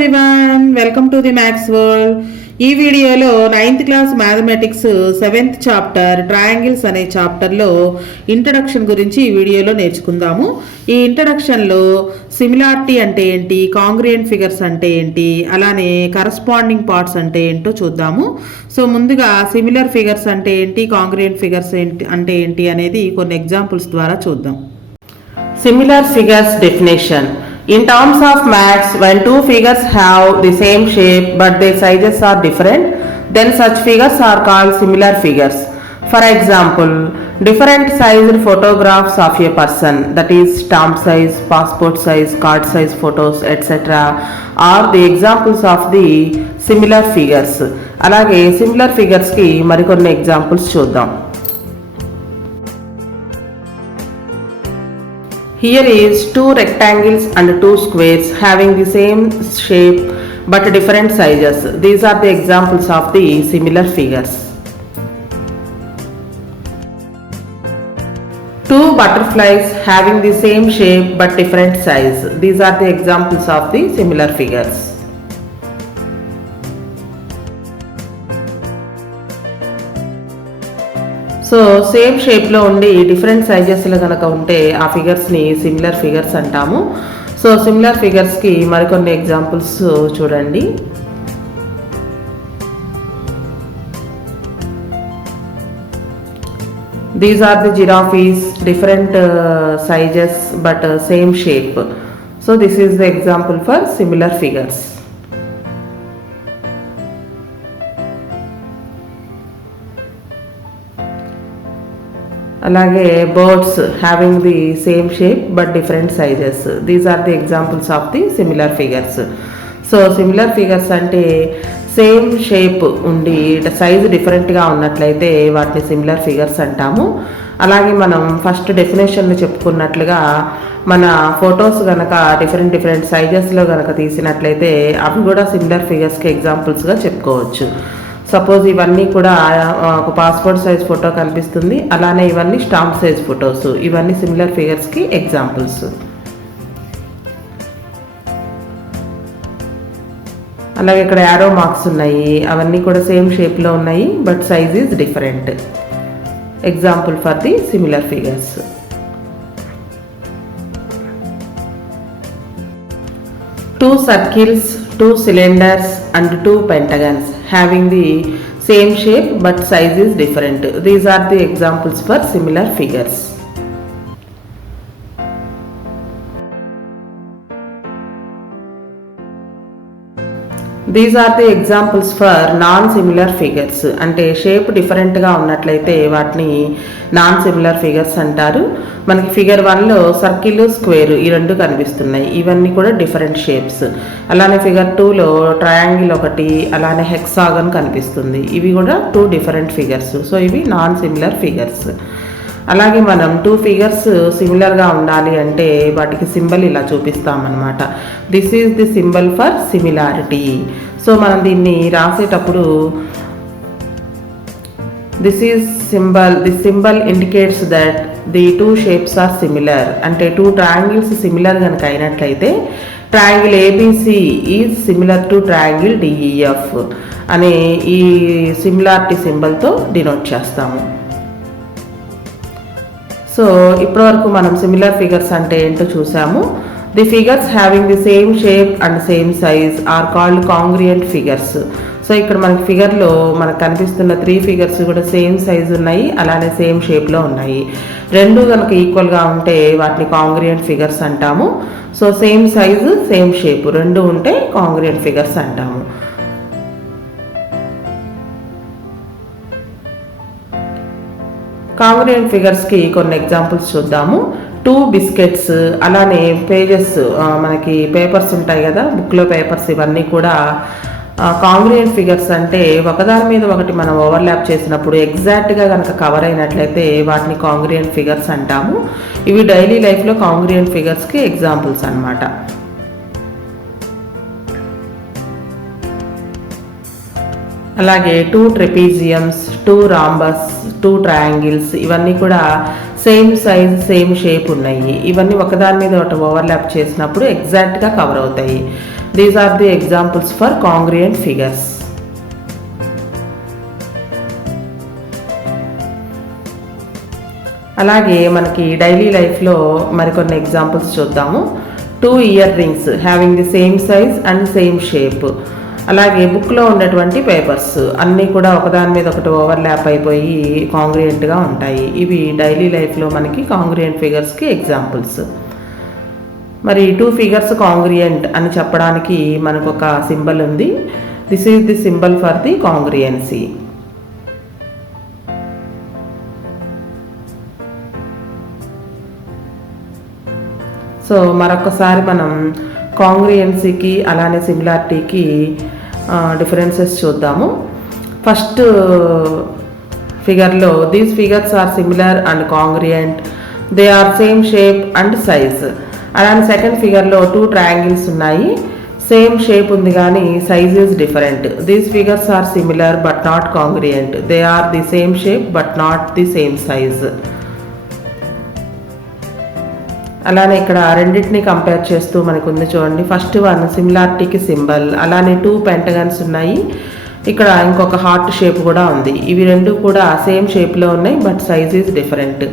Everyone, welcome to the maths world. ఈ వీడియోలో 9th class mathematics 7th chapter triangles అనే చాప్టర్లో ఇంట్రడక్షన్ గురించి ఈ వీడియోలో నేర్చుకుందాము. ఈ ఇంట్రడక్షన్లో సిమిలారిటీ అంటే ఏంటి, కాంగ్రియంట్ ఫిగర్స్ అంటే ఏంటి, అలానే కరస్పాండింగ్ పార్ట్స్ అంటే ఏంటో చూద్దాము. సో ముందుగా సిమిలర్ ఫిగర్స్ అంటే ఏంటి, కాంగ్రియంట్ ఫిగర్స్ అంటే ఏంటి అనేది కొన్ని ఎగ్జాంపుల్స్ ద్వారా చూద్దాం. Similar figures definition. In terms of maths, when two figures have the same shape but their sizes are different, then such figures are called similar figures. For example, different sized photographs of a person, that is stamp size, passport size, card size photos, etc. are the examples of the similar figures. అలాగే similar figures కి మరికొన్ని examples చూద్దాం. Here is two rectangles and two squares having the same shape but different sizes. These are the examples of the similar figures. Two butterflies having the same shape but different size. These are the examples of the similar figures. So same షేప్లో ఉండి different సైజెస్లో కనుక ఉంటే ఆ ఫిగర్స్ని similar figures అంటాము. So similar ఫిగర్స్కి మరికొన్ని ఎగ్జాంపుల్స్ చూడండి. These are the giraffes, different sizes but same shape. So this is the example for similar figures. అలాగే birds having the same shape but different sizes. These are the examples of the similar figures. So similar figures అంటే same shape ఉండి size డిఫరెంట్గా ఉన్నట్లయితే వాటిని similar figures అంటాము. అలాగే మనం first డెఫినేషన్లో చెప్పుకున్నట్లుగా మన ఫొటోస్ కనుక డిఫరెంట్ సైజెస్లో కనుక తీసినట్లయితే అవి కూడా సిమిలర్ ఫిగర్స్కి ఎగ్జాంపుల్స్గా చెప్పుకోవచ్చు. సపోజ్ ఇవన్నీ కూడా ఒక పాస్పోర్ట్ సైజ్ ఫోటో కనిపిస్తుంది, అలానే ఇవన్నీ స్టాంప్ సైజ్ ఫొటోస్, ఇవన్నీ సిమిలర్ ఫిగర్స్కి ఎగ్జాంపుల్స్. అలాగే ఇక్కడ యారో మార్క్స్ ఉన్నాయి, అవన్నీ కూడా సేమ్ షేప్లో ఉన్నాయి but size is different. Example for the similar figures. Two circles, two cylinders and two pentagons having the same shape but size is different. These are the examples for similar figures. These are the examples for non-similar figures. అంటే shape డిఫరెంట్గా ఉన్నట్లయితే వాటిని non similar figures అంటారు. మనకి figure 1లో circle, square ఈ రెండు కనిపిస్తున్నాయి, ఇవన్నీ కూడా డిఫరెంట్ షేప్స్. అలానే ఫిగర్ 2లో ట్రయాంగిల్ ఒకటి, అలానే హెక్సాగన్ కనిపిస్తుంది, ఇవి కూడా టూ డిఫరెంట్ ఫిగర్స్. సో ఇవి నాన్ సిమిలర్ ఫిగర్స్. అలాగే మనం టూ ఫిగర్స్ సిమిలర్గా ఉండాలి అంటే వాటికి సింబల్ ఇలా చూపిస్తామన్నమాట. This is the symbol for similarity. So మనం దీన్ని రాసేటప్పుడు this symbol indicates that the two shapes are similar. అంటే టూ ట్రయాంగిల్స్ సిమిలర్ కనుక అయినట్లయితే triangle ABC is similar to triangle DEF అనే ఈ సిమిలారిటీ సింబల్తో డినోట్ చేస్తాము. సో ఇప్పటివరకు మనం సిమిలర్ ఫిగర్స్ అంటే ఏంటో చూసాము. The figures having the same shape and same size are called congruent figures. So ఇక్కడ మనకి ఫిగర్లో మనకు కనిపిస్తున్న 3 ఫిగర్స్ కూడా సేమ్ సైజ్ ఉన్నాయి, అలానే సేమ్ షేప్లో ఉన్నాయి. రెండు కనుక ఈక్వల్గా ఉంటే వాటిని కాంగ్రియంట్ ఫిగర్స్ అంటాము. So same size, same shape రెండు ఉంటే కాంగ్రియంట్ ఫిగర్స్ అంటాము. కాంగ్రియంట్ ఫిగర్స్కి కొన్ని ఎగ్జాంపుల్స్ చూద్దాము. 2 బిస్కెట్స్, అలానే పేజెస్, మనకి పేపర్స్ ఉంటాయి కదా, బుక్లో పేపర్స్, ఇవన్నీ కూడా కాంగ్రియంట్ ఫిగర్స్. అంటే ఒకదాని మీద ఒకటి మనం ఓవర్లాప్ చేసినప్పుడు ఎగ్జాక్ట్గా కనుక కవర్ అయినట్లయితే వాటిని కాంగ్రియంట్ ఫిగర్స్ అంటాము. ఇవి డైలీ లైఫ్లో కాంగ్రియంట్ ఫిగర్స్కి ఎగ్జాంపుల్స్ అన్నమాట. అలాగే 2 ట్రెపీజియమ్స్, 2 రాంబస్, 2 ట్రయాంగిల్స్, ఇవన్నీ కూడా సేమ్ సైజ్, సేమ్ షేప్ ఉన్నాయి. ఇవన్నీ ఒకదాని మీద ఒకటి ఓవర్లాప్ చేసినప్పుడు ఎగ్జాక్ట్గా కవర్ అవుతాయి. These are the examples for congruent figures. అలాగే మనకి డైలీ లైఫ్లో మరికొన్ని ఎగ్జాంపుల్స్ చూద్దాము. 2 ear rings having the same size and same shape. అలాగే బుక్లో ఉన్నటువంటి పేపర్స్ అన్నీ కూడా ఒకదాని మీద ఒకటి ఓవర్లాప్ అయిపోయి కాంగ్రియంట్గా ఉంటాయి. ఇవి డైలీ లైఫ్లో మనకి కాంగ్రియంట్ ఫిగర్స్కి ఎగ్జాంపుల్స్. మరి 2 ఫిగర్స్ కాంగ్రియంట్ అని చెప్పడానికి మనకు ఒక సింబల్ ఉంది. This is the symbol for the congruency. So మరొకసారి మనం కాంగ్రియంసీకి అలానే సిమిలారిటీకి డిఫరెన్సెస్ చూద్దాము. ఫస్ట్ ఫిగర్లో these figures are similar and congruent, they are same shape and size. అలానే సెకండ్ ఫిగర్లో 2 ట్రయాంగిల్స్ ఉన్నాయి, సేమ్ షేప్ ఉంది కానీ size is different. These figures are similar but not congruent, they are the same shape but not the same size. అలానే ఇక్కడ రెండింటిని compare చేస్తూ మనకు ఉంది చూడండి. ఫస్ట్ వన్ సిమిలారిటీకి సింబల్, అలానే 2 పెంటగన్స్ ఉన్నాయి, ఇక్కడ ఇంకొక హార్ట్ షేప్ కూడా ఉంది. ఇవి రెండు కూడా సేమ్ షేప్లో ఉన్నాయి బట్ సైజ్ ఈజ్ డిఫరెంట్.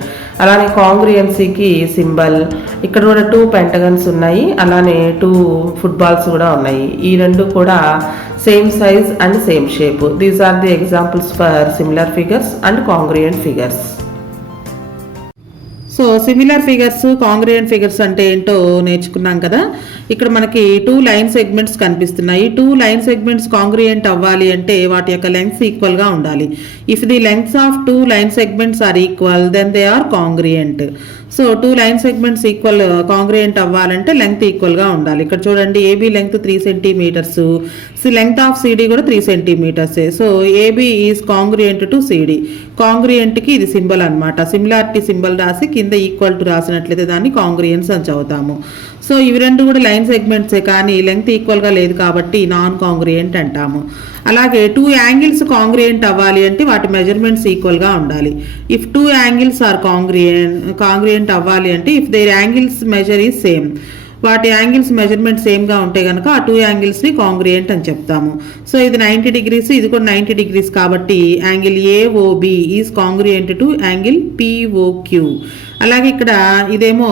అలానే కాంగ్రియంసీకి సింబల్, ఇక్కడ కూడా 2 పెంటగన్స్ ఉన్నాయి, అలానే 2 ఫుట్బాల్స్ కూడా ఉన్నాయి. ఈ రెండు కూడా same size and same shape. These are the examples for similar figures and congruent figures. So similar figures, congruent figures అంటే ఏంటో నేర్చుకున్నాం కదా. ఇక్కడ మనకి 2 లైన్ సెగ్మెంట్స్ కనిపిస్తున్నాయి. 2 లైన్ సెగ్మెంట్స్ కాంగ్రియంట్ అవ్వాలి అంటే వాటి యొక్క లెంగ్త్స్ ఈక్వల్గా ఉండాలి. If the lengths of 2 line segments are equal then they are congruent. So 2 line segments equal congruent అవ్వాలంటే లెంగ్త్ ఈక్వల్గా ఉండాలి. ఇక్కడ చూడండి AB length 3 centimetres, length of CD కూడా 3 సెంటీమీటర్సే. So AB is congruent to CD. కాంగ్రియంట్కి ఇది సింబల్ అనమాట. సిమిలారిటీ సింబల్ రాసి కింద ఈక్వల్ టు రాసినట్లయితే దాన్ని కాంగ్రియన్స్ అని చదువుతాము. సో ఇవి రెండు కూడా లైన్ సెగ్మెంట్సే కానీ లెంగ్త్ ఈక్వల్గా లేదు కాబట్టి నాన్ కాంగ్రియంట్ అంటాము. అలాగే 2 యాంగిల్స్ కాంగ్రియంట్ అవ్వాలి అంటే వాటి మెజర్మెంట్స్ ఈక్వల్గా ఉండాలి. ఇఫ్ 2 యాంగిల్స్ ఆర్ కాంగ్రియంట్ అవ్వాలి అంటే if their angles measure is same, వాటి యాంగిల్స్ మెజర్మెంట్ సేమ్గా ఉంటే కనుక ఆ 2 యాంగిల్స్ని కాంగ్రియంట్ అని చెప్తాము. సో ఇది 90 డిగ్రీస్, ఇది కూడా 90 డిగ్రీస్ కాబట్టి angle AOB is congruent to angle POQ. అలాగే ఇక్కడ ఇదేమో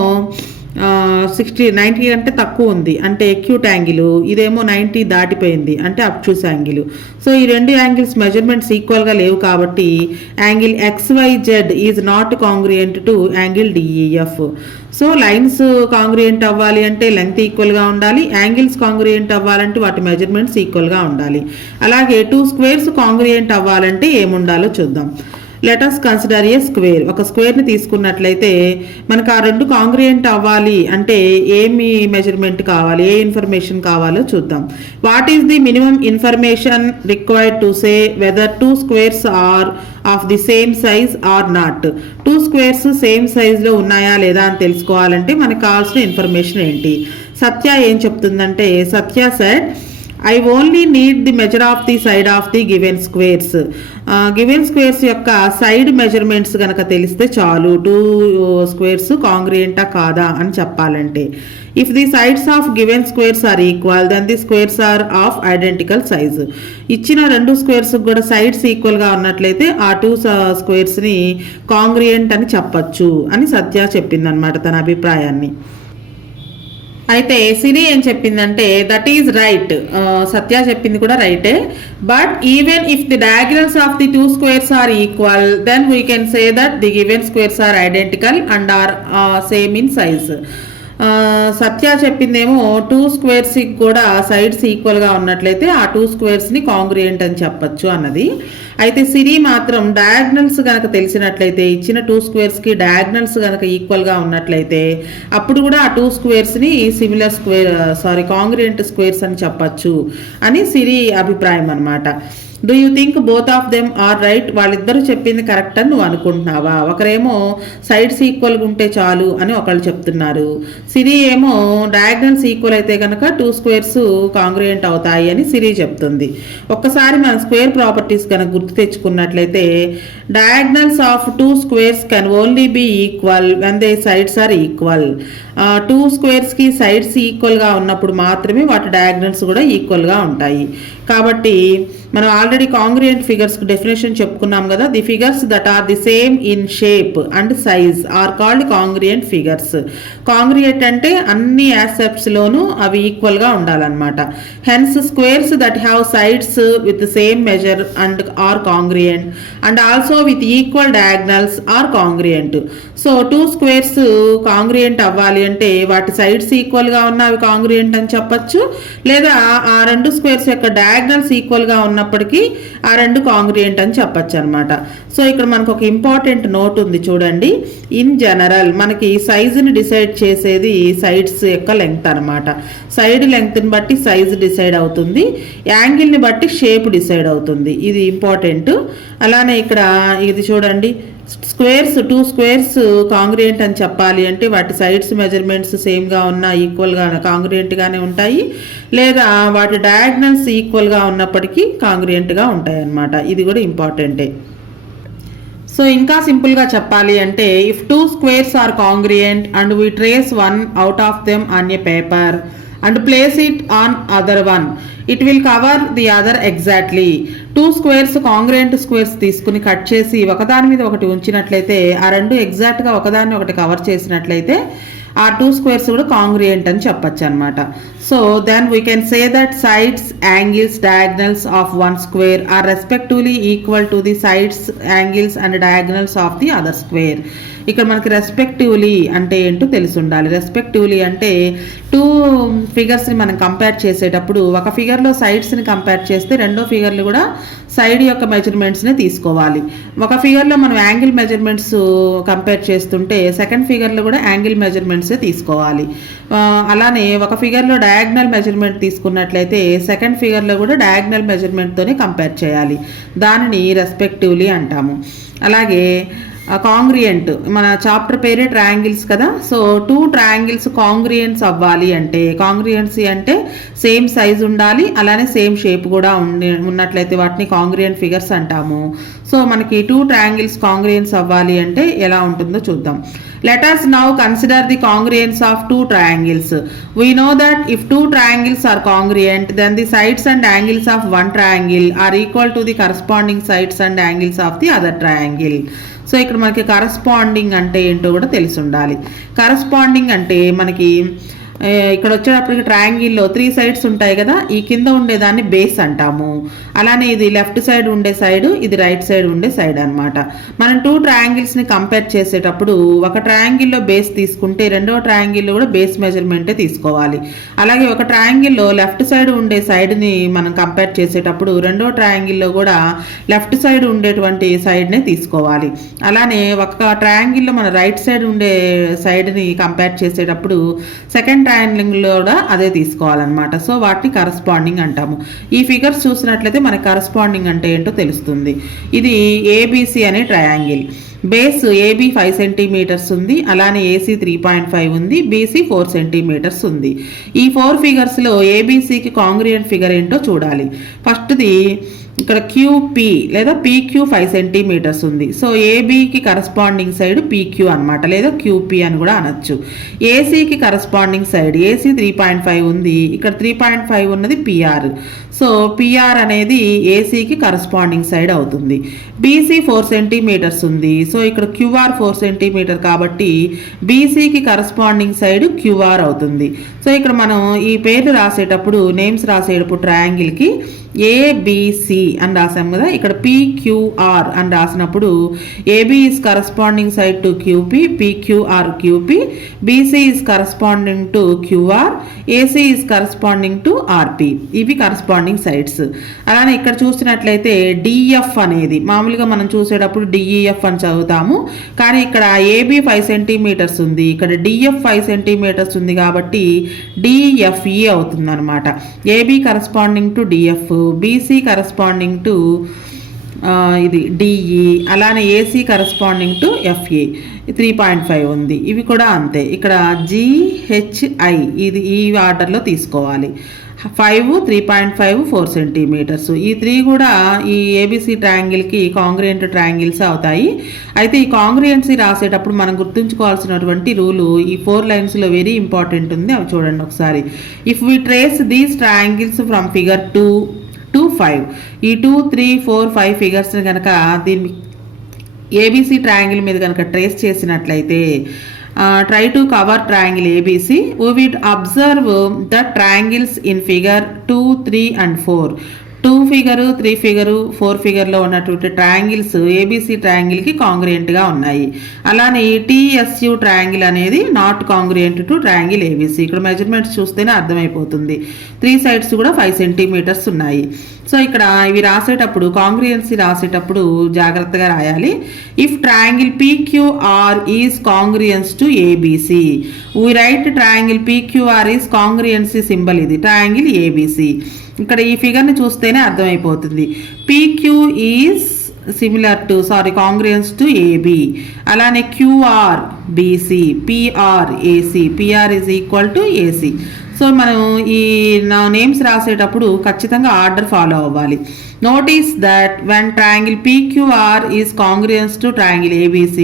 90 అంటే తక్కువ ఉంది అంటే ఎక్యూట్ యాంగిల్, ఇదేమో 90 దాటిపోయింది అంటే అబ్ట్యూస్ యాంగిల్. సో ఈ రెండు యాంగిల్స్ మెజర్మెంట్స్ ఈక్వల్గా లేవు కాబట్టి angle XYZ is not congruent to angle DEF. So lines congruent అవ్వాలి అంటే లెంగ్త్ ఈక్వల్గా ఉండాలి, యాంగిల్స్ కాంగ్రియంట్ అవ్వాలంటే వాటి మెజర్మెంట్స్ ఈక్వల్గా ఉండాలి. అలాగే 2 స్క్వేర్స్ కాంగ్రియంట్ అవ్వాలంటే ఏముండాలో చూద్దాం. లెట్ us కన్సిడర్ ఏ స్క్వేర్. ఒక స్క్వేర్ని తీసుకున్నట్లయితే మనకు ఆ రెండు కాంగ్రియంట్ అవ్వాలి అంటే ఏమి మెజర్మెంట్ కావాలి, ఏ ఇన్ఫర్మేషన్ కావాలో చూద్దాం. What is the minimum information required to say whether 2 squares are of the same size or not. 2 squares same సైజ్లో ఉన్నాయా లేదా అని తెలుసుకోవాలంటే మనకు కావాల్సిన ఇన్ఫర్మేషన్ ఏంటి? సత్య ఏం చెప్తుందంటే, Satya said I only need the measure of the side of the given squares. Given squares యొక్క సైడ్ మెజర్మెంట్స్ కనుక తెలిస్తే చాలు 2 స్క్వేర్స్ కాంగ్రియంటా కాదా అని చెప్పాలంటే. If the sides of given squares are equal then the squares are of identical size. ఇచ్చిన 2 squares కూడా సైడ్స్ ఈక్వల్గా ఉన్నట్లయితే ఆ 2 స్క్వేర్స్ని కాంగ్రియంట్ అని చెప్పచ్చు అని సత్య చెప్పిందనమాట తన అభిప్రాయాన్ని. అయితే సిరి ఏం చెప్పిందంటే దట్ ఈజ్ రైట్, సత్య చెప్పింది కూడా రైటే, but even if the diagrams of the 2 squares are equal then we can say that the given squares are identical and are same in size. Satya చెప్పిందేమో 2 స్క్వేర్స్కి కూడా సైడ్స్ ఈక్వల్గా ఉన్నట్లయితే ఆ 2 స్క్వేర్స్ని కాంగ్రియంట్ అని చెప్పచ్చు అన్నది. అయితే సిరి మాత్రం డయాగ్నల్స్ కనుక తెలిసినట్లయితే ఇచ్చిన 2 స్క్వేర్స్కి డయాగ్నల్స్ కనుక ఈక్వల్గా ఉన్నట్లయితే అప్పుడు కూడా ఆ 2 స్క్వేర్స్ని కాంగ్రియంట్ స్క్వేర్స్ అని చెప్పచ్చు అని సిరి అభిప్రాయం అనమాట. Do you think both of them are right? వాళ్ళిద్దరూ చెప్పింది కరెక్ట్ అని నువ్వు అనుకుంటున్నావా? ఒకరేమో సైడ్స్ ఈక్వల్గా ఉంటే చాలు అని ఒకళ్ళు చెప్తున్నారు. సిరి ఏమో డయాగ్నల్స్ ఈక్వల్ అయితే కనుక 2 స్క్వేర్స్ కాంగ్రుయెంట్ అవుతాయి అని సిరి చెప్తుంది. ఒక్కసారి మనం స్క్వేర్ ప్రాపర్టీస్ కనుక గుర్తు తెచ్చుకున్నట్లయితే diagonals of 2 squares can only be equal when they sides are equal. 2 స్క్వేర్స్కి సైడ్స్ ఈక్వల్గా ఉన్నప్పుడు మాత్రమే వాటి డయాగ్నల్స్ కూడా ఈక్వల్గా ఉంటాయి. కాబట్టి మనం ఆల్రెడీ కాంగ్రుయెంట్ ఫిగర్స్కి డెఫినేషన్ చెప్పుకున్నాం కదా. The figures that are the same in shape and size are called congruent figures. Congruent అంటే అన్ని యాస్పెక్ట్స్లోనూ అవి ఈక్వల్గా ఉండాలన్నమాట. Hence squares that have sides with same measure and are congruent and also with equal diagonals are congruent. So 2 squares congruent అవ్వాలి అంటే వాటి sides ఈక్వల్గా ఉన్న అవి కాంగ్రుయెంట్ అని చెప్పచ్చు, లేదా ఆ 2 స్క్వేర్స్ యొక్క డయాగ్నల్స్ ఈక్వల్గా ఉన్నప్పటికీ ఆ 2 కాంగ్రుయెంట్ అని చెప్పచ్చు అనమాట. సో ఇక్కడ మనకు ఒక ఇంపార్టెంట్ నోట్ ఉంది చూడండి. ఇన్ జనరల్ మనకి సైజుని డిసైడ్ చేసేది సైడ్స్ యొక్క లెంగ్త్ అనమాట. సైడ్ లెంగ్త్ని బట్టి సైజ్ డిసైడ్ అవుతుంది, యాంగిల్ని బట్టి షేప్ డిసైడ్ అవుతుంది. ఇది ఇంపార్టెంట్. అలానే ఇక్కడ ఇది చూడండి, స్క్వేర్స్ 2 స్క్వేర్స్ కాంగ్రుయెంట్ అని చెప్పాలి అంటే వాటి సైడ్స్ మెజర్మెంట్స్ సేమ్గా ఉన్న ఈక్వల్గా కాంగ్రుయెంట్గానే ఉంటాయి, లేదా వాటి డయాగ్నల్స్ ఈక్వల్గా ఉన్నప్పటికీ కాంగ్రుయెంట్గా ఉంటాయి అన్నమాట. ఇది కూడా ఇంపార్టెంటే. సో ఇంకా సింపుల్గా చెప్పాలి అంటే if 2 squares are congruent and we trace one out of them on a paper and place it on other one, it will cover the other exactly. 2 squares congruent squares తీసుకుని కట్ చేసి ఒకదాని మీద ఒకటి ఉంచినట్లయితే ఆ 2 ఎగ్జాక్ట్గా ఒకదాన్ని ఒకటి కవర్ చేసినట్లయితే ఆ 2 స్క్వేర్స్ కూడా కాంగ్రుయెంట్ అని చెప్పచ్చు అనమాట. So then we can say that sides, angles, diagonals of one square are respectively equal to the sides, angles and diagonals of the other square. ఇక్కడ మనకి రెస్పెక్టివ్లీ అంటే ఏంటో తెలిసి ఉండాలి. రెస్పెక్టివ్లీ అంటే 2 ఫిగర్స్ని మనం కంపేర్ చేసేటప్పుడు ఒక ఫిగర్లో సైడ్స్ని కంపేర్ చేస్తే రెండో ఫిగర్లు కూడా సైడ్ యొక్క మెజర్మెంట్స్ని తీసుకోవాలి. ఒక ఫిగర్లో మనం యాంగిల్ మెజర్మెంట్స్ కంపేర్ చేస్తుంటే సెకండ్ ఫిగర్లో కూడా యాంగిల్ మెజర్మెంట్సే తీసుకోవాలి. అలానే ఒక ఫిగర్లో డయాగ్నల్ మెజర్మెంట్ తీసుకున్నట్లయితే సెకండ్ ఫిగర్లో కూడా డయాగ్నల్ మెజర్మెంట్తోనే కంపేర్ చేయాలి. దానిని రెస్పెక్టివ్లీ అంటాము. అలాగే కాంగ్రుయెంట్, మన చాప్టర్ పేరే ట్రయాంగిల్స్ కదా. సో 2 ట్రయాంగిల్స్ కాంగ్రుయెంట్స్ అవ్వాలి అంటే కాంగ్రుయెన్సీ అంటే సేమ్ సైజ్ ఉండాలి, అలానే సేమ్ షేప్ కూడా ఉన్నట్లయితే వాటిని కాంగ్రుయెంట్ ఫిగర్స్ అంటాము. సో మనకి 2 ట్రయాంగిల్స్ కాంగ్రుయెన్స్ అవ్వాలి అంటే ఎలా ఉంటుందో చూద్దాం. Let us now consider the congruence of 2 triangles. We know that if 2 triangles are congruent, then the sides and angles of one triangle are equal to the corresponding sides and angles of the other triangle. So ఇక్కడ మనకి corresponding అంటే ఏంటో కూడా తెలిసి ఉండాలి. Corresponding అంటే మనకి ఇక్కడ వచ్చేటప్పటికి ట్రయాంగిల్లో 3 సైడ్స్ ఉంటాయి కదా. ఈ కింద ఉండేదాన్ని బేస్ అంటాము. అలానే ఇది లెఫ్ట్ సైడ్ ఉండే సైడ్, ఇది రైట్ సైడ్ ఉండే సైడ్ అనమాట. మనం 2 ట్రయాంగిల్స్ని కంపేర్ చేసేటప్పుడు ఒక ట్రయాంగిల్లో బేస్ తీసుకుంటే రెండో ట్రయాంగిల్లో కూడా బేస్ మెజర్మెంటే తీసుకోవాలి. అలాగే ఒక ట్రయాంగిల్లో లెఫ్ట్ సైడ్ ఉండే సైడ్ని మనం కంపేర్ చేసేటప్పుడు రెండో ట్రయాంగిల్లో కూడా లెఫ్ట్ సైడ్ ఉండేటువంటి సైడ్నే తీసుకోవాలి. అలానే ఒక ట్రయాంగిల్లో మన రైట్ సైడ్ ఉండే సైడ్ని కంపేర్ చేసేటప్పుడు సెకండ్ ట్రయాంగిల్లో కూడా అదే తీసుకోవాలన్నమాట. సో వాటిని కరస్పాండింగ్ అంటాము. ఈ ఫిగర్స్ చూసినట్లయితే మనకి కరస్పాండింగ్ అంటే ఏంటో తెలుస్తుంది. ఇది ఏబిసి అనే ట్రయాంగిల్. బేస్ ఏబి 5 సెంటీమీటర్స్ ఉంది, అలానే ఏసీ 3.5 ఉంది, బీసీ 4 సెంటీమీటర్స్ ఉంది. ఈ 4 ఫిగర్స్లో ఏబిసికి కాంగ్రుయెంట్ ఫిగర్ ఏంటో చూడాలి. ఫస్ట్ది ఇక్కడ క్యూపీ లేదా పీక్యూ 5 సెంటీమీటర్స్ ఉంది. సో ఏబీకి కరస్పాండింగ్ సైడ్ పీక్యూ అనమాట, లేదా క్యూపీ అని కూడా అనొచ్చు. ఏసీకి కరస్పాండింగ్ సైడ్ ఏసీ 3.5 ఉంది, ఇక్కడ 3.5 ఉన్నది పిఆర్. సో పిఆర్ అనేది ఏసీకి కరస్పాండింగ్ సైడ్ అవుతుంది. బీసీ 4 సెంటీమీటర్స్ ఉంది. సో ఇక్కడ క్యూఆర్ 4 సెంటీమీటర్ కాబట్టి బీసీకి కరస్పాండింగ్ సైడ్ క్యూఆర్ అవుతుంది. సో ఇక్కడ మనం ఈ పేర్లు రాసేటప్పుడు, నేమ్స్ రాసేటప్పుడు ట్రయాంగిల్కి ఏబిసి అని రాసాం కదా. ఇక్కడ పిక్యూఆర్ అని రాసినప్పుడు AB is corresponding side to QP, PQR QP, BC is corresponding to QR, AC is corresponding to RP. ఇవి కరస్పాండింగ్ సైడ్స్. అలానే ఇక్కడ చూసినట్లయితే డిఎఫ్ అనేది మామూలుగా మనం చూసేటప్పుడు డిఈఎఫ్ అని చదువుతాము, కానీ ఇక్కడ ఏబి 5 సెంటీమీటర్స్ ఉంది, ఇక్కడ డిఎఫ్ 5 సెంటీమీటర్స్ ఉంది కాబట్టి డిఎఫ్ఈ అవుతుంది అనమాట. AB corresponding to DF, BC corresponding corresponding to ఇది డిఈ, అలానే ఏసీ కరస్పాండింగ్ టు ఎఫ్ఏ 3.5 ఉంది. ఇవి కూడా అంతే. ఇక్కడ జిహెచ్ఐ ఇది ఈ ఆర్డర్లో తీసుకోవాలి. 5, 3.5, 4 సెంటీమీటర్స్. ఈ 3 కూడా ఈ ఏబిసి ట్రయాంగిల్కి కాంగ్రియంట్ ట్రయాంగిల్స్ అవుతాయి. అయితే ఈ కాంగ్రియంసీ రాసేటప్పుడు మనం గుర్తుంచుకోవాల్సినటువంటి రూలు ఈ 4 లైన్స్లో వెరీ ఇంపార్టెంట్ ఉంది. అవి చూడండి ఒకసారి. If we trace these triangles from figure 2 to 5, ఈ 2, 3, 4, 5 ఫిగర్స్ని కనుక దీన్ని ఏబిసి ట్రయాంగిల్ మీద కనుక ట్రేస్ చేసినట్లయితే try to cover triangle ABC, we would observe the triangles in figure 2, 3 and 4. 2 figure, 3 figure, 4 ఫిగర్లో ఉన్నటువంటి ట్రయాంగిల్స్ ఏబిసి ట్రయాంగిల్కి కాంగ్రియంట్గా ఉన్నాయి. అలానే టీఎస్యు ట్రయాంగిల్ అనేది not congruent to triangle ABC. ఇక్కడ మెజర్మెంట్స్ చూస్తేనే అర్థమైపోతుంది. 3 సైడ్స్ కూడా 5 సెంటీమీటర్స్ ఉన్నాయి. సో ఇక్కడ ఇవి రాసేటప్పుడు కాంగ్రియంసీ రాసేటప్పుడు జాగ్రత్తగా రాయాలి. If triangle PQR is congruence to ABC, we write triangle PQR is congruency symbol, ఇది ట్రయాంగిల్ ఏబిసి. ఇక్కడ ఈ ఫిగర్ని చూస్తేనే అర్థమైపోతుంది. PQ is congruence to AB, అలానే QR BC, PR AC, PR is equal to AC. So మనం ఈ names రాసేటప్పుడు ఖచ్చితంగా ఆర్డర్ ఫాలో అవ్వాలి. Notice that when triangle PQR is congruous to triangle ABC,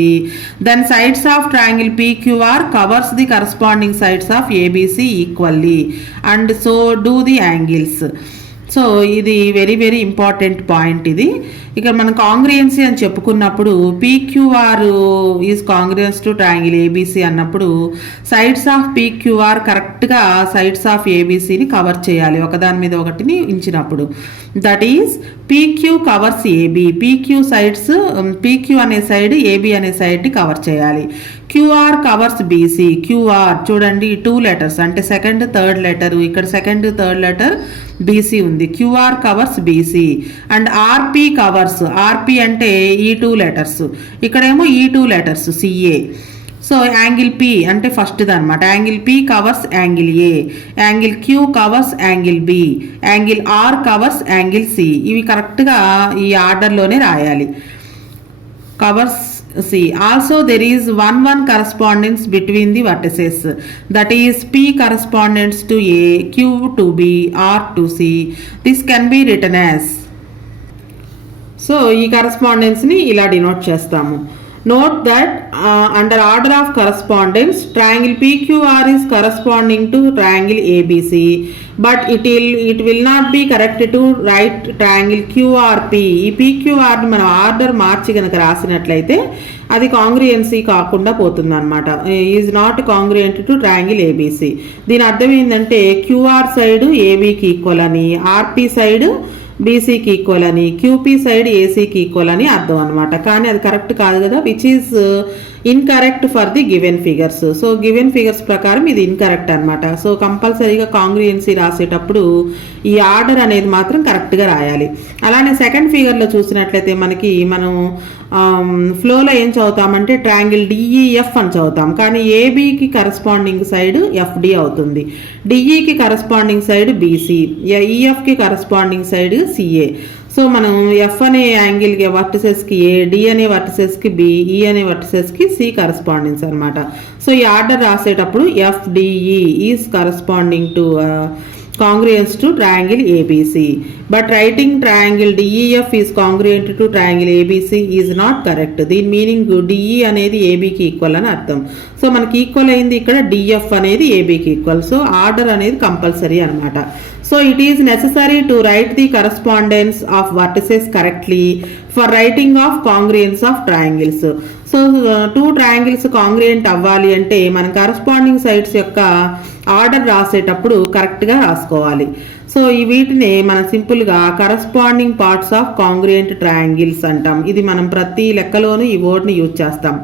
then sides of triangle PQR covers the corresponding sides of ABC equally, and so do the angles. So ఇది very very important point ఇది. ఇక మనం congruency అని చెప్పుకున్నప్పుడు PQR is congruence to triangle ABC అన్నప్పుడు sides of PQR కరెక్ట్గా sides of ఏబిసిని cover చేయాలి, ఒకదాని మీద ఒకటిని ఉంచినప్పుడు. That is PQ covers AB, PQ sides, PQ అనే సైడ్ ఏబి అనే సైడ్ని కవర్ చేయాలి. క్యూఆర్ కవర్స్ బీసీ, క్యూఆర్ చూడండి 2 లెటర్స్ అంటే సెకండ్ థర్డ్ లెటర్, ఇక్కడ సెకండ్ థర్డ్ లెటర్ బీసీ ఉంది. QR covers BC. And RP covers, RP అంటే ఈ 2 లెటర్స్, ఇక్కడేమో ఈ 2 letters CA. So angle P అంటే ఫస్ట్ది అనమాట. Angle P covers angle A, angle Q covers angle B, angle R covers angle C. ఇవి కరెక్ట్గా ఈ ఆర్డర్లోనే రాయాలి. Covers C. Also there is 1 correspondence between the vertices, that is P corresponds to A, Q to B, R to C. This can be written as. So ఈ correspondence ని ఇలా denote చేస్తాము. Note that under order of correspondence, triangle PQR is corresponding to triangle ABC, but it will not be correct to write triangle QRP. ఈ PQR ని మనం order మార్చి కనుక రాసినట్లయితే అది కాంగ్రియంసీ కాకుండా పోతుంది అనమాట. Is not congruent to triangle ABC. దీని అర్థం ఏంటంటే క్యూఆర్ సైడ్ ఏబికి ఈక్వల్ అని, ఆర్పి సైడ్ బీసీకి ఈక్వల్ అని, క్యూపీ సైడ్ ఏసీకి ఈక్వల్ అని అర్థం అనమాట. కానీ అది కరెక్ట్ కాదు కదా, which is incorrect for the given figures. So given figures ప్రకారం ఇది ఇన్కరెక్ట్ అనమాట. సో కంపల్సరీగా కాంగ్రియంసీ రాసేటప్పుడు ఈ ఆర్డర్ అనేది మాత్రం కరెక్ట్గా రాయాలి. అలానే సెకండ్ ఫిగర్లో చూసినట్లయితే మనం ఫ్లోలో ఏం చదువుతామంటే ట్రయాంగిల్ డిఈఎఫ్ అని చదువుతాం, కానీ ఏబికి కరస్పాండింగ్ సైడ్ ఎఫ్డి అవుతుంది, డిఈకి కరస్పాండింగ్ సైడ్ బీసీ, ఈఎఫ్కి కరస్పాండింగ్ సైడ్ సిఏ. సో మనం ఎఫ్ అనే యాంగిల్కి వర్టిసెస్కి ఏ, డి అనే వర్టిసెస్కి బి, ఈ అనే వర్టిసెస్కి సి కరస్పాండింగ్స్ అనమాట. సో ఈ ఆర్డర్ రాసేటప్పుడు FDE is corresponding to congruence to triangle ABC, but writing triangle DEF is congruent to triangle ABC is not correct. దీని మీనింగ్ DE అనేది ABకి ఈక్వల్ అని అర్థం. సో మనకి ఈక్వల్ అయింది ఇక్కడ DF అనేది ABకి ఈక్వల్. సో ఆర్డర్ అనేది కంపల్సరీ అనమాట. So it is necessary to right the correspondence of vertices correctly for writing of congruence of triangles. So 2 triangles congruent అవ్వాలి అంటే మనం కరస్పాండింగ్ సైడ్స్ యొక్క ఆర్డర్ రాసేటప్పుడు కరెక్ట్గా రాసుకోవాలి. సో ఈ వీటిని మనం సింపుల్గా corresponding parts of congruent triangles అంటాం. ఇది మనం ప్రతి లెక్కలోనూ ఈ వర్డ్ని యూజ్ చేస్తాం.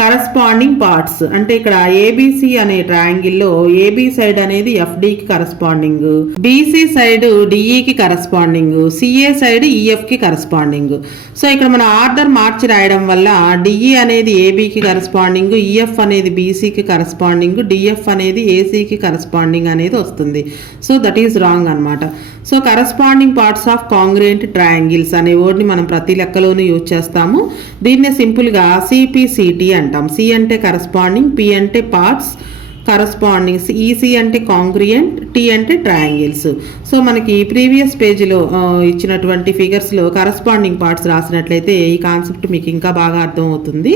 కరస్పాండింగ్ పార్ట్స్ అంటే ఇక్కడ ఏబిసి అనే ట్రయాంగిల్లో ఏబి సైడ్ అనేది ఎఫ్డికి కరస్పాండింగ్, బీసీ సైడ్ డిఈకి కరస్పాండింగ్, సిఏ సైడ్ ఈఎఫ్కి కరస్పాండింగ్. సో ఇక్కడ మనం ఆర్డర్ మార్చి రాయడం వల్ల డిఈ అనేది ఏబికి కరస్పాండింగ్, ఈఎఫ్ అనేది బీసీకి కరస్పాండింగ్, డిఎఫ్ అనేది ఏసీకి కరస్పాండింగ్ అనేది వస్తుంది. సో దట్ ఈస్ రాంగ్ అనమాట. అనమాట. So corresponding parts of congruent triangles అనే వర్డ్ని మనం ప్రతి లెక్కలోనూ యూజ్ చేస్తాము. దీన్నే సింపుల్గా సిపిసిటి అంటాం. సి అంటే కరస్పాండింగ్, పి అంటే పార్ట్స్, కరస్పాండింగ్, ఈసీ అంటే కాంగ్రుయెంట్, టీ అంటే ట్రయాంగిల్స్. సో మనకి ప్రీవియస్ పేజీలో ఇచ్చినటువంటి ఫిగర్స్లో కరస్పాండింగ్ పార్ట్స్ రాసినట్లయితే ఈ కాన్సెప్ట్ మీకు ఇంకా బాగా అర్థమవుతుంది.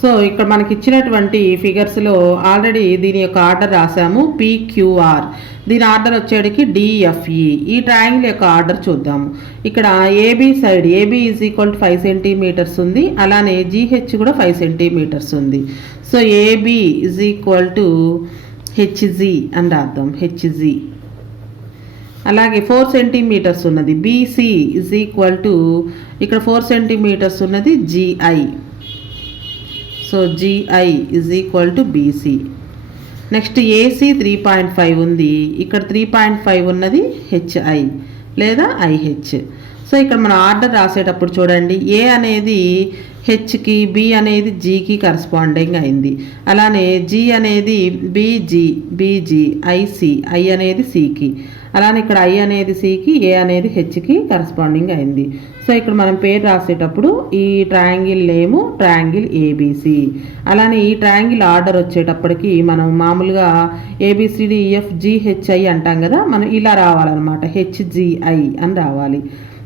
సో ఇక్కడ మనకి ఇచ్చినటువంటి ఫిగర్స్లో ఆల్రెడీ దీని యొక్క ఆర్డర్ రాసాము, పిక్యూఆర్. దీని ఆర్డర్ వచ్చేటికి డిఎఫ్ఈ. ఈ ట్రయాంగిల్ యొక్క ఆర్డర్ చూద్దాము. ఇక్కడ AB side AB is equal to 5 centimetres ఉంది, అలానే జీహెచ్ కూడా 5 సెంటీమీటర్స్ ఉంది. So AB is equal to HG అని రాద్దాం, హెచ్జీ. అలాగే 4 సెంటీమీటర్స్ ఉన్నది బీసీ ఈజ్ ఈక్వల్ టు, ఇక్కడ 4 సెంటీమీటర్స్ ఉన్నది GI. So GI is equal to BC. Next AC 3.5 ఉంది, ఇక్కడ 3.5 ఉన్నది హెచ్ఐ లేదా ఐహెచ్. సో ఇక్కడ మనం ఆర్డర్ రాసేటప్పుడు చూడండి, ఏ అనేది హెచ్కి, బి అనేది జీకి కరస్పాండింగ్ అయింది, అలానే జి అనేది బీజీ, ఐసి, ఐ అనేది సికి, అలానే ఇక్కడ ఐ అనేది సికి, ఏ అనేది హెచ్కి కరస్పాండింగ్ అయింది. సో ఇక్కడ మనం పేరు రాసేటప్పుడు ఈ ట్రయాంగిల్ నేము ట్రయాంగిల్ ఏబిసి. అలానే ఈ ట్రయాంగిల్ ఆర్డర్ వచ్చేటప్పటికి మనం మామూలుగా ABCDEFGHI అంటాం కదా, మనం ఇలా రావాలన్నమాట, హెచ్జిఐ అని రావాలి,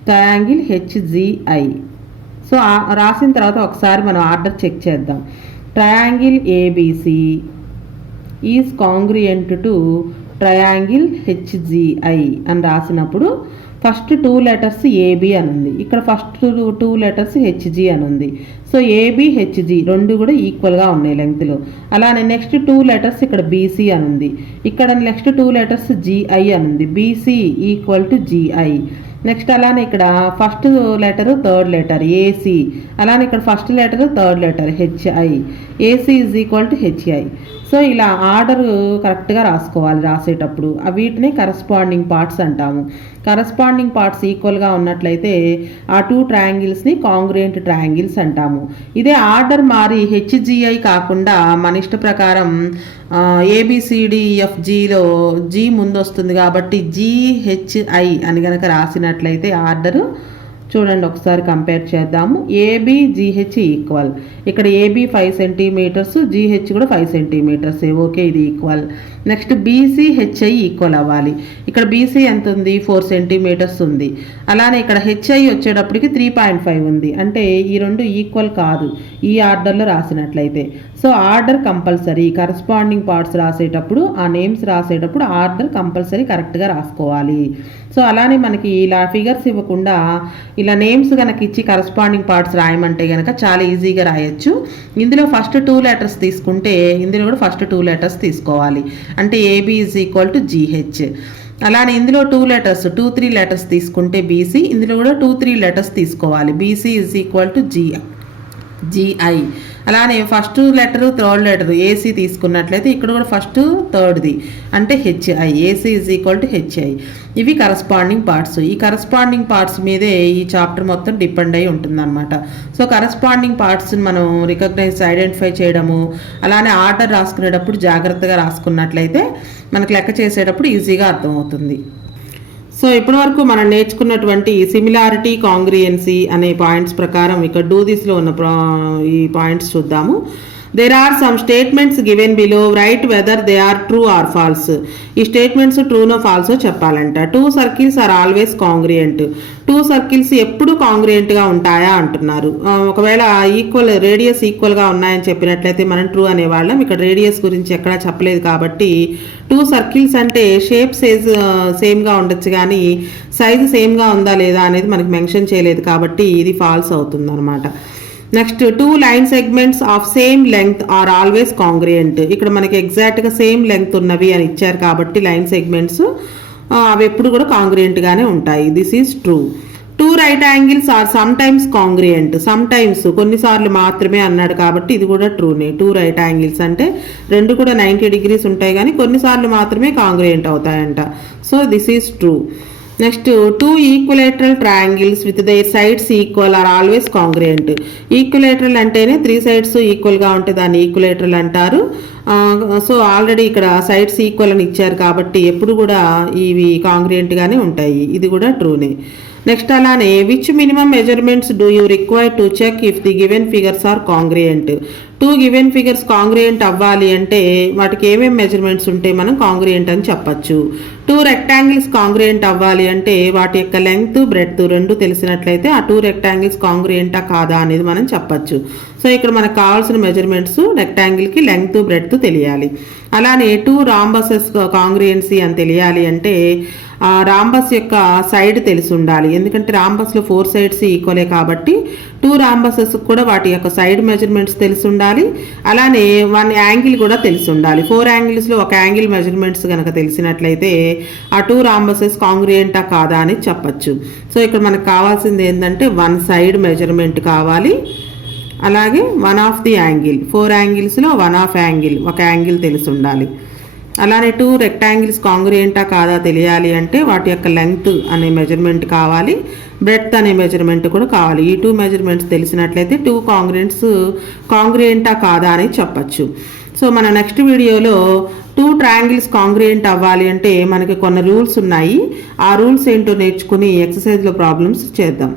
ట్రయాంగిల్ హెచ్జిఐ. సో రాసిన తర్వాత ఒకసారి మనం ఆర్డర్ చెక్ చేద్దాం. Triangle ABC is congruent to triangle HGI అని రాసినప్పుడు ఫస్ట్ 2 లెటర్స్ ఏబి అని ఉంది, ఇక్కడ ఫస్ట్ 2 లెటర్స్ హెచ్జి అని ఉంది. సో ఏబి హెచ్జి రెండు కూడా ఈక్వల్గా ఉన్నాయి లెంగ్త్లో. అలానే నెక్స్ట్ 2 లెటర్స్ ఇక్కడ బీసీ అని ఉంది, ఇక్కడ నెక్స్ట్ 2 లెటర్స్ జిఐ అని ఉంది, BC equal to GI. Next అలానే ఇక్కడ first letter third letter AC, అలానే ఇక్కడ first letter third letter HI, AC is equal to HI. So ఇలా ఆర్డర్ కరెక్ట్గా రాసుకోవాలి రాసేటప్పుడు. వీటిని కరస్పాండింగ్ పార్ట్స్ అంటాము. కరస్పాండింగ్ పార్ట్స్ ఈక్వల్గా ఉన్నట్లయితే ఆ 2 ట్రయాంగిల్స్ని కాంగ్రుయెంట్ ట్రయాంగిల్స్ అంటాము. ఇదే ఆర్డర్ మారి హెచ్జిఐ కాకుండా మన ఇష్ట ప్రకారం ABCDEFGలో జీ ముందు వస్తుంది కాబట్టి GHI అని కనుక రాసినట్లయితే ఆర్డరు చూడండి, ఒకసారి కంపేర్ చేద్దాము. ABGH ఈక్వల్, ఇక్కడ AB 5 సెంటీమీటర్స్, GH కూడా 5 సెంటీమీటర్స్, ఓకే ఇది ఈక్వల్. నెక్స్ట్ BCHI ఈక్వల్ అవ్వాలి, ఇక్కడ BC ఎంత ఉంది 4 సెంటీమీటర్స్ ఉంది, అలానే ఇక్కడ HI వచ్చేటప్పటికి 3.5 ఉంది, అంటే ఈ రెండు ఈక్వల్ కాదు ఈ ఆర్డర్లో రాసినట్లయితే. So order compulsory, corresponding parts రాసేటప్పుడు ఆ నేమ్స్ రాసేటప్పుడు ఆర్డర్ కంపల్సరీ కరెక్ట్గా రాసుకోవాలి. సో అలానే మనకి ఇలా ఫిగర్స్ ఇవ్వకుండా ఇలా నేమ్స్ కనుక ఇచ్చి కరస్పాండింగ్ పార్ట్స్ రాయమంటే కనుక చాలా ఈజీగా రాయొచ్చు. ఇందులో ఫస్ట్ 2 లెటర్స్ తీసుకుంటే ఇందులో కూడా ఫస్ట్ 2 లెటర్స్ తీసుకోవాలి, అంటే AB is equal to GH. అలానే ఇందులో 2-3 లెటర్స్ తీసుకుంటే బీసీ, ఇందులో కూడా 2-3 లెటర్స్ తీసుకోవాలి, BC is equal to GI. అలానే first letter third letter AC తీసుకున్నట్లయితే ఇక్కడ కూడా ఫస్ట్ థర్డ్ది అంటే HI, AC is equal to HI. ఇవి కరస్పాండింగ్ పార్ట్స్. ఈ కరస్పాండింగ్ పార్ట్స్ మీదే ఈ చాప్టర్ మొత్తం డిపెండ్ అయి ఉంటుందన్నమాట. సో కరస్పాండింగ్ పార్ట్స్ని మనం ఐడెంటిఫై చేయడము, అలానే ఆర్డర్ రాసుకునేటప్పుడు జాగ్రత్తగా రాసుకున్నట్లయితే మనకు లెక్క చేసేటప్పుడు ఈజీగా అర్థమవుతుంది. సో ఇప్పటి వరకు మనం నేర్చుకున్నటువంటి సిమిలారిటీ, కాంగ్రుయెన్సీ అనే పాయింట్స్ ప్రకారం ఇక్కడ డూ దిస్లో ఉన్న ఈ పాయింట్స్ చూద్దాము. There are some statements given below. Write whether they are true or false. ఈ statements ట్రూనో ఫాల్సో చెప్పాలంట. 2 circles are always congruent. 2 circles ఎప్పుడు కాంగ్రుయెంట్గా ఉంటాయా అంటున్నారు. ఒకవేళ రేడియస్ ఈక్వల్గా ఉన్నాయని చెప్పినట్లయితే మనం ట్రూ అనేవాళ్ళం. ఇక్కడ రేడియస్ గురించి ఎక్కడా చెప్పలేదు కాబట్టి 2 circles అంటే షేప్ సేమ్గా ఉండొచ్చు కానీ సైజు సేమ్గా ఉందా లేదా అనేది మనకి మెన్షన్ చేయలేదు కాబట్టి ఇది ఫాల్స్ అవుతుంది అనమాట. Next 2 line segments of same length are always congruent. ఇక్కడ మనకి ఎగ్జాక్ట్గా సేమ్ లెంగ్త్ ఉన్నవి అని ఇచ్చారు కాబట్టి లైన్ సెగ్మెంట్స్ అవి ఎప్పుడు కూడా కాంగ్రుయెంట్గానే ఉంటాయి. This is true. 2 right angles are sometimes congruent. Sometimes కొన్నిసార్లు మాత్రమే అన్నాడు కాబట్టి ఇది కూడా ట్రూనే. 2 రైట్ యాంగిల్స్ అంటే రెండు కూడా 90 degrees ఉంటాయి కానీ కొన్నిసార్లు మాత్రమే కాంగ్రుయెంట్ అవుతాయంట. So this is true. Next 2 equilateral triangles with their sides equal are always congruent. Equilateral అంటేనే 3 సైడ్స్ ఈక్వల్గా ఉంటే దాన్ని ఈక్వలేటరల్ అంటారు. సో ఆల్రెడీ ఇక్కడ సైడ్స్ ఈక్వల్ అని ఇచ్చారు కాబట్టి ఎప్పుడు కూడా ఇవి కాంగ్రియంట్గానే ఉంటాయి. ఇది కూడా ట్రూనే. నెక్స్ట్ అలానే which minimum measurements do you require to check if the given figures are congruent. 2 given figures congruent అవ్వాలి అంటే వాటికి ఏమేమి మెజర్మెంట్స్ ఉంటే మనం కాంగ్రియంట్ అని చెప్పచ్చు. 2 రెక్టాంగిల్స్ కాంగ్రియంట్ అవ్వాలి అంటే వాటి యొక్క లెంగ్త్ బ్రెడ్త్ రెండు తెలిసినట్లయితే ఆ 2 రెక్టాంగిల్స్ కాంగ్రియంటా కాదా అనేది మనం చెప్పచ్చు. సో ఇక్కడ మనకు కావాల్సిన మెజర్మెంట్స్ రెక్టాంగిల్కి లెంగ్త్ బ్రెడ్త్ తెలియాలి. అలానే 2 రాంబసెస్ కాంగ్రియంసీ అని తెలియాలి అంటే రాంబస్ యొక్క సైడ్ తెలిసి ఉండాలి. ఎందుకంటే రాంబస్లో 4 సైడ్స్ ఈక్వలే కాబట్టి 2 రాంబసెస్ కూడా వాటి యొక్క సైడ్ మెజర్మెంట్స్ తెలిసి ఉండాలి. అలానే 1 యాంగిల్ కూడా తెలిసి ఉండాలి. 4 యాంగిల్స్లో ఒక యాంగిల్ మెజర్మెంట్స్ కనుక తెలిసినట్లయితే ఆ 2 రాంబసెస్ కాంగ్రియంటా కాదా అని చెప్పచ్చు. సో ఇక్కడ మనకు కావాల్సింది ఏంటంటే 1 సైడ్ మెజర్మెంట్ కావాలి. అలాగే 1 of the angle, 4 యాంగిల్స్లో 1 of angle, ఒక యాంగిల్ తెలిసి ఉండాలి. అలానే 2 రెక్టాంగిల్స్ కాంగ్రియంటా కాదా తెలియాలి అంటే వాటి యొక్క లెంగ్త్ అనే మెజర్మెంట్ కావాలి, బ్రెడ్త్ అనే మెజర్మెంట్ కూడా కావాలి. ఈ 2 మెజర్మెంట్స్ తెలిసినట్లయితే 2 కాంగ్రియంటా కాదా అని చెప్పచ్చు. సో మన నెక్స్ట్ వీడియోలో 2 ట్రయాంగిల్స్ కాంగ్రియంట్ అవ్వాలి అంటే మనకి కొన్ని రూల్స్ ఉన్నాయి. ఆ రూల్స్ ఏంటో నేర్చుకుని ఎక్సర్సైజ్లో ప్రాబ్లమ్స్ చేద్దాం.